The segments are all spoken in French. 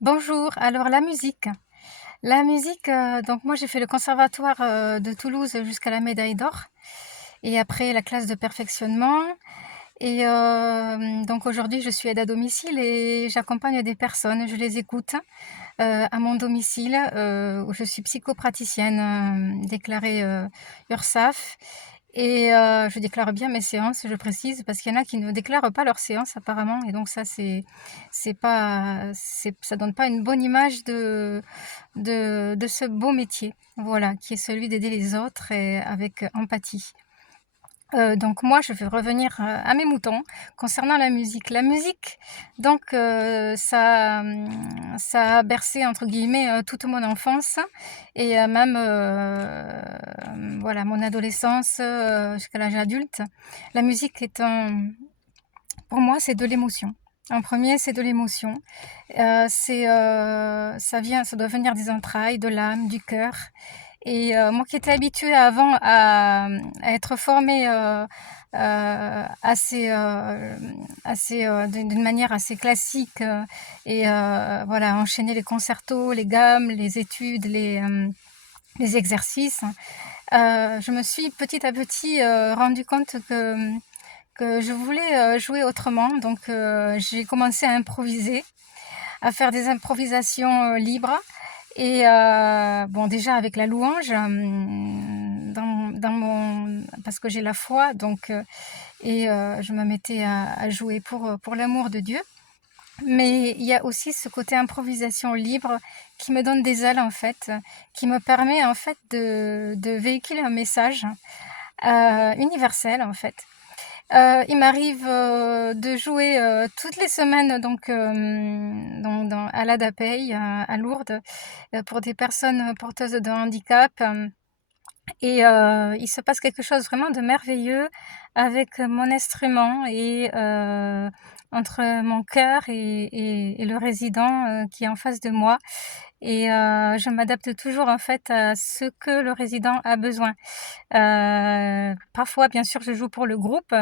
Bonjour, alors la musique. La musique, donc moi j'ai fait le conservatoire, de Toulouse jusqu'à la médaille d'or et après la classe de perfectionnement et donc aujourd'hui je suis aide à domicile et j'accompagne des personnes. Je les écoute, à mon domicile, où je suis psychopraticienne, déclarée, URSSAF et je déclare bien mes séances, je précise, parce qu'il y en a qui ne déclarent pas leurs séances apparemment et donc ça c'est pas ça donne pas une bonne image de ce beau métier, voilà, qui est celui d'aider les autres et avec empathie. Donc moi, je vais revenir, à mes moutons concernant la musique. La musique, donc ça a «bercé» entre guillemets, toute mon enfance et même, voilà, mon adolescence, jusqu'à l'âge adulte. La musique est un pour moi, c'est de l'émotion. En premier, c'est de l'émotion. Ça doit venir des entrailles, de l'âme, du cœur et moi qui étais habituée avant à être formée, d'une manière assez classique, et voilà, enchaîner les concertos, les gammes, les études, les exercices, je me suis petit à petit, rendue compte que je voulais, jouer autrement donc j'ai commencé à improviser, à faire des improvisations, libres et bon déjà avec la louange, dans mon parce que j'ai la foi donc et je me mettais à jouer pour l'amour de Dieu. Mais il y a aussi ce côté improvisation libre qui me donne des ailes en fait, qui me permet en fait de véhiculer un message, universel en fait. Il m'arrive, de jouer, toutes les semaines donc dans à l'ADAPEI, à Lourdes, pour des personnes, porteuses de handicap, et il se passe quelque chose vraiment de merveilleux avec mon instrument et entre mon cœur et le résident, qui est en face de moi et je m'adapte toujours en fait à ce que le résident a besoin. Parfois, bien sûr, je joue pour le groupe,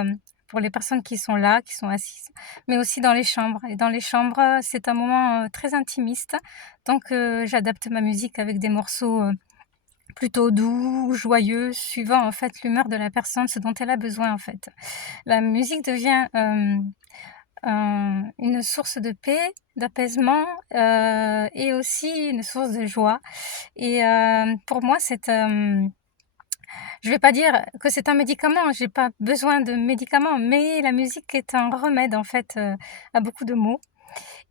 pour les personnes qui sont là, qui sont assises, mais aussi dans les chambres et dans les chambres, c'est un moment, très intimiste donc j'adapte ma musique avec des morceaux, plutôt doux, joyeux, suivant en fait l'humeur de la personne, ce dont elle a besoin en fait. La musique devient, une source de paix, d'apaisement, et aussi une source de joie et pour moi je vais pas dire que c'est un médicament, j'ai pas besoin de médicaments, mais la musique est un remède en fait, à beaucoup de maux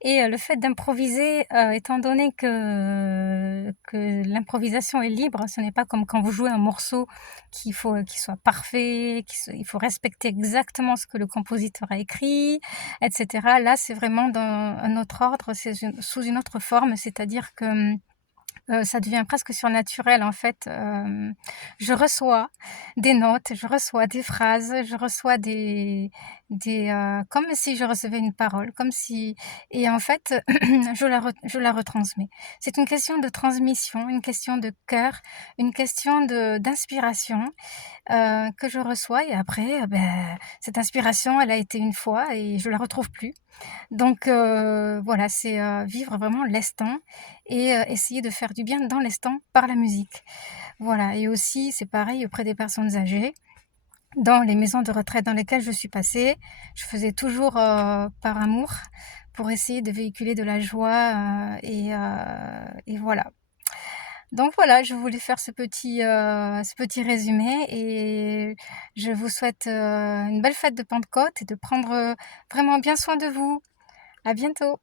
et le fait d'improviser, étant donné que l'improvisation est libre, ce n'est pas comme quand vous jouez un morceau qu'il soit parfait, il faut respecter exactement ce que le compositeur a écrit et cetera. Là, c'est vraiment dans un autre ordre, sous une autre forme, c'est-à-dire que, ça devient presque surnaturel en fait, je reçois des notes, je reçois des phrases, je reçois comme si je recevais une parole, comme si et en fait, je la retransmets. C'est une question de transmission, une question de cœur, une question de d'inspiration, que je reçois et après, cette inspiration, elle a été une fois et je la retrouve plus. Donc voilà, c'est, vivre vraiment l'instant et essayer de faire du bien dans l'instant par la musique. Voilà et aussi c'est pareil auprès des personnes âgées. Dans les maisons de retraite dans lesquelles je suis passée, je faisais toujours, par amour, pour essayer de véhiculer de la joie, et voilà. Donc voilà, je voulais faire ce petit résumé et je vous souhaite, une belle fête de Pentecôte et de prendre, vraiment bien soin de vous. À bientôt.